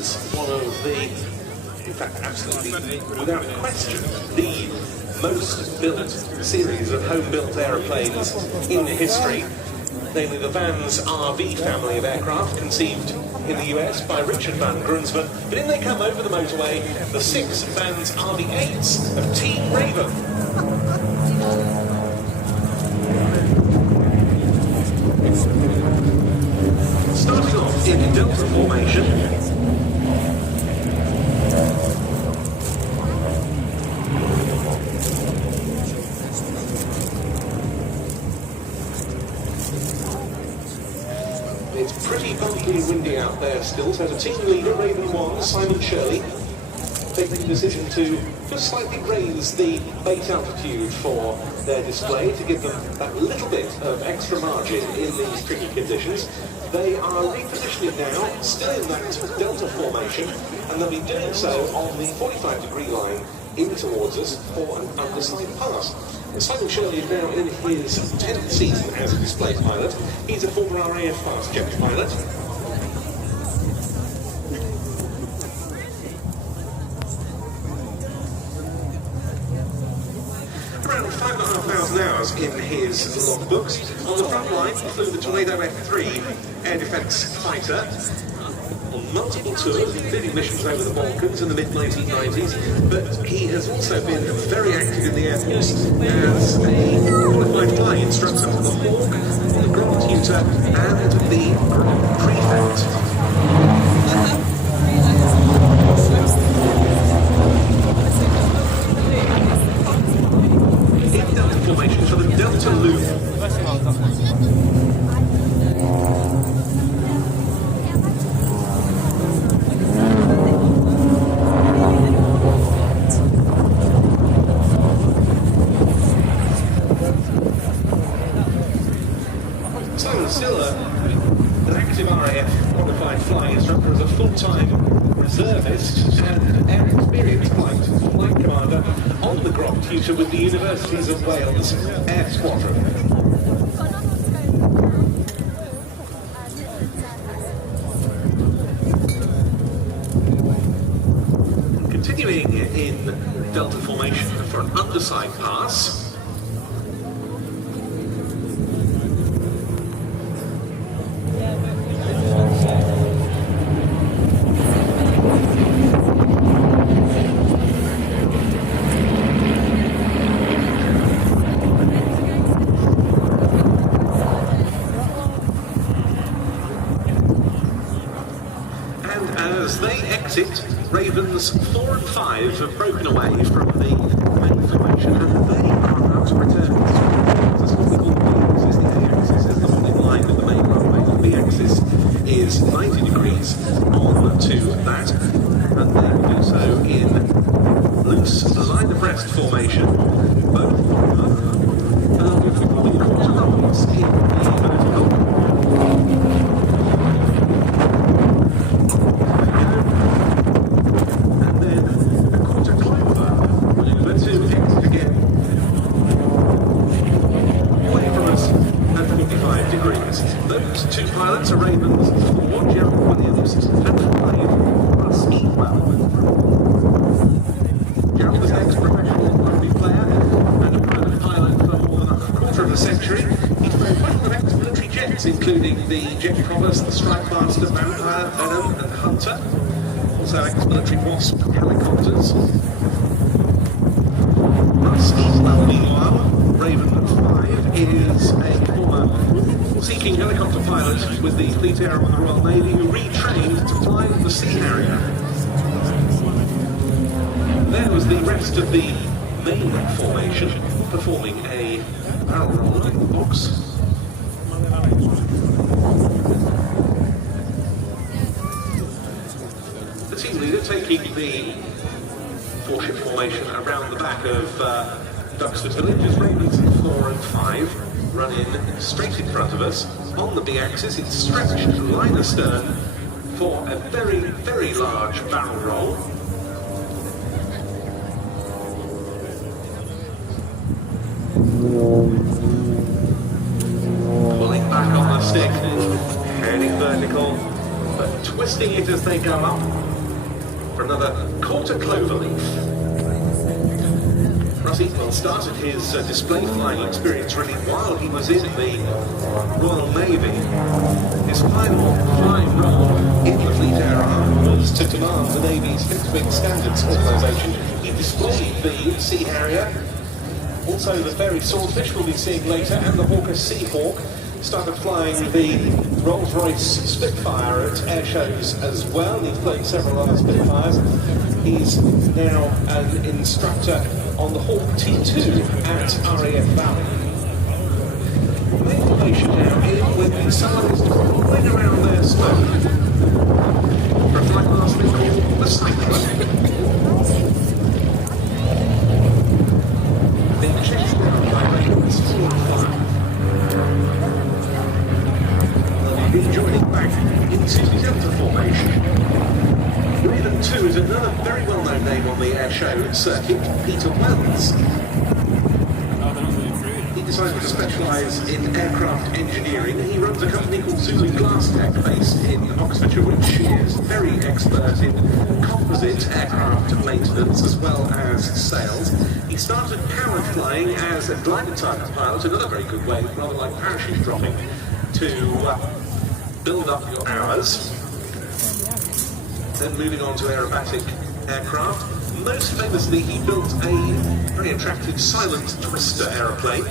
is one of the, in fact, absolutely, without question, the most built series of home-built aeroplanes in history, namely the Vans RV family of aircraft, conceived in the US by Richard Van Grunsven. But in they come over the motorway, the 6 Vans RV-8s of Team Raven. Starting off in Delta formation. It's pretty bumpy and windy out there still, so the team leader, Raven 1, Simon Shirley, taking the decision to just slightly raise the base altitude for their display to give them that little bit of extra margin in these tricky conditions. They are repositioning now, still in that delta formation, and they'll be doing so on the 45-degree line in towards us for an undescending pass. Simon Shirley is now in his 10th season as a display pilot. He's a former RAF fast jet pilot. Around 5,500 hours in his logbooks. On the front line, he flew the Tornado F3 air defence fighter on multiple tours, including missions over the Balkans in the mid-1990s, but he has also been very active in the Air Force as a qualified flying instructor for the Hawk, the Grand Tutor, and the Grand Prefect. In Delta formation for the Delta Loop. Still an active RAF qualified flying instructor as a full-time reservist and air experienced flight commander on the Grand Tutor with the Universities of Wales Air Squadron. Continuing in Delta formation for an underside pass. As they exit, Ravens 4 and 5 have broken away from the main formation, and they are about to return. That's what we call the B-axis. The A-axis is the one in line with the main runway. The B-axis is 90 degrees on to that, and they will do so in loose line abreast formation. Both with probably quarter rolls in the vertical. Those 2 pilots are Ravens 4, Gerald Williams, and 5, Russ Eatwell. Gerald is an ex-professional rugby player and a private pilot for more than a quarter of a century. He's flown quite a lot of ex-military jets, including the Jet Promise, the Strike Master, Vampire, Venom, and Hunter. Also ex-military Wasp helicopters. Russ Eatwell, meanwhile, Raven 5, is a former seeking helicopter pilot with the Fleet Air of the Royal Navy who retrained to fly the Sea Harrier. There was the rest of the main formation performing a barrel roll in the box. The team leader taking the 4-ship formation around the back of Duxford Village as Ravens 4 and 5 run in straight in front of us on the B-axis. It's stretched line astern for a very, very large barrel roll. Pulling back on the stick, heading vertical but twisting it as they go up for another quarter cloverleaf. Russ Eatwell started his display flying experience really while he was in the Royal Navy. His final flying role in the Fleet Era was to command the Navy's Fixed-Wing Standards Organisation. He displayed the Sea Harrier, also the Fairy Swordfish we'll be seeing later, and the Hawker Seahawk. Started flying the Rolls-Royce Spitfire at air shows as well. He's flown several other Spitfires. He's now an instructor on the Hawk T2 at RAF Valley. Main formation now in with the sun is rolling around their smoke for a flight last thing called the Cyclone. Being chased down by Raven's 4-5. Joining back into Delta formation. Raven 2 is another very well-known name on the Airshow circuit, Peter Wells. He decided to specialise in aircraft engineering. He runs a company called Zulu Glass Tech based in Oxfordshire, which is very expert in composite aircraft maintenance as well as sales. He started powered flying as a glider type pilot, another very good way, rather like parachute dropping, to build up your hours, then moving on to aerobatic aircraft. Most famously, he built a very attractive silent twister aeroplane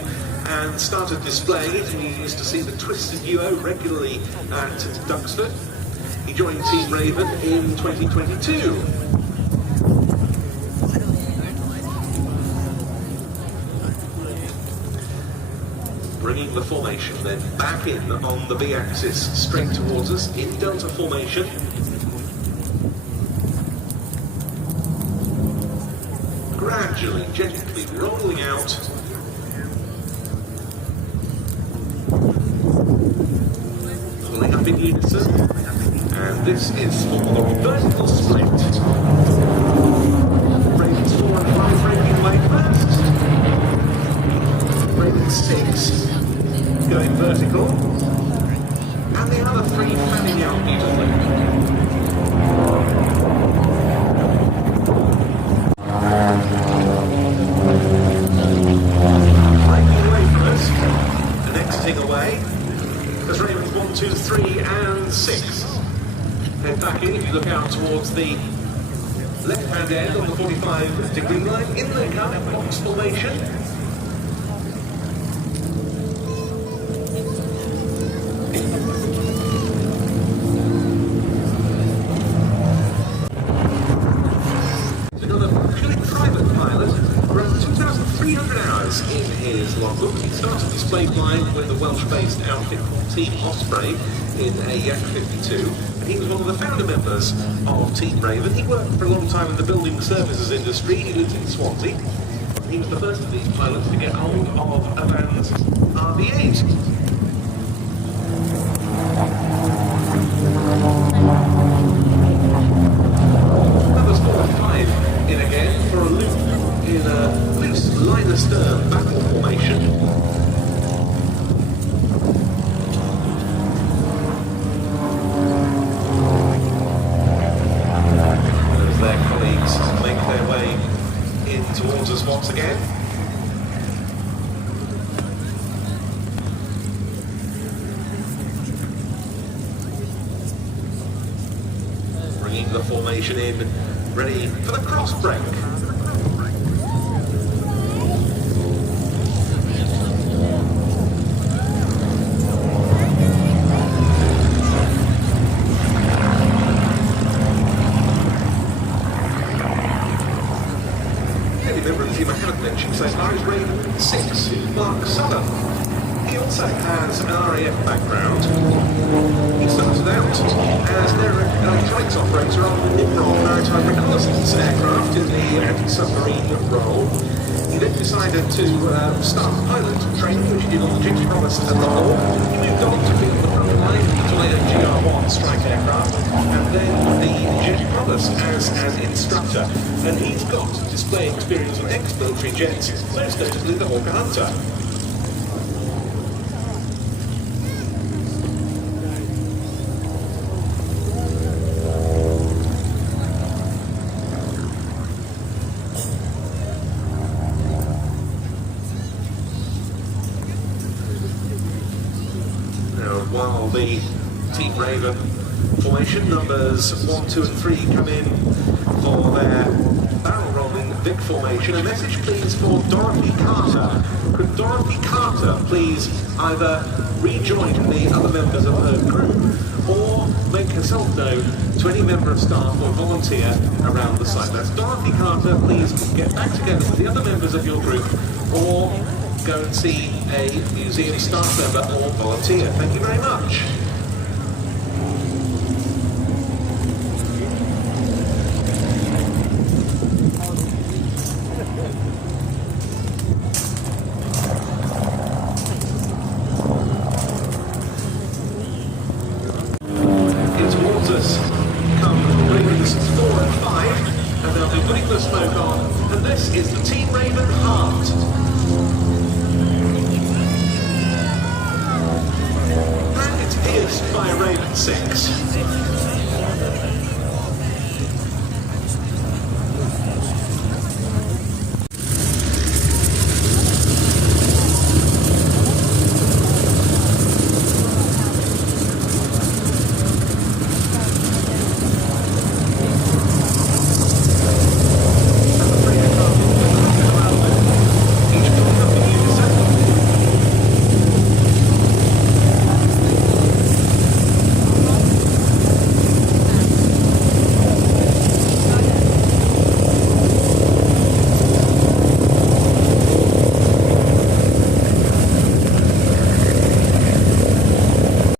and started displaying it. We used to see the twisted UO regularly at Duxford. He joined Team Raven in 2022. Bringing the formation then back in on the V-axis, straight towards us in Delta formation. Gradually, gently rolling out. Pulling up in unison. And this is for the vertical split. Ravens 4 and 5 breaking away first. Raven 6 going vertical, and the other 3 fanning out beautifully. Breaking away from us, and exiting away, as Ravens 1, 2, 3 and 6 head back in. If you look out towards the left-hand end on the 45-degree line, in they come, box formation. In his logbook, he started display flying with the Welsh-based outfit called Team Osprey in a Yak 52. He was one of the founder members of Team Raven. He worked for a long time in the building services industry. He lived in Swansea. He was the first of these pilots to get hold of a van's RV-8. Numbers 4 and 5 in again for a loop in a loose line astern battle formation. As their colleagues make their way in towards us once again. Bringing the formation in, ready for the cross break. Mark Southern. He also has an RAF background. He started out as an electronics operator on the Nimrod maritime reconnaissance aircraft in the anti-submarine role. He then decided to start pilot training, which he did on the James Promise and the Hawk. He moved on to be on the front line, to lay a GR1 strike aircraft, and then the Jet Promise as an instructor. And he's got display experience on ex-military jets, most notably the Hawker Hunter. formation. Numbers 1, 2 and 3 come in for their barrel rolling Vic formation. A message please for Dorothy Carter. Could Dorothy Carter please either rejoin the other members of her group or make herself known to any member of staff or volunteer around the site. That's Dorothy Carter, please get back together with the other members of your group or go and see a museum staff member or volunteer. Thank you very much. Smoke on, and this is the Team Raven Heart. And it's pierced by a Raven 6.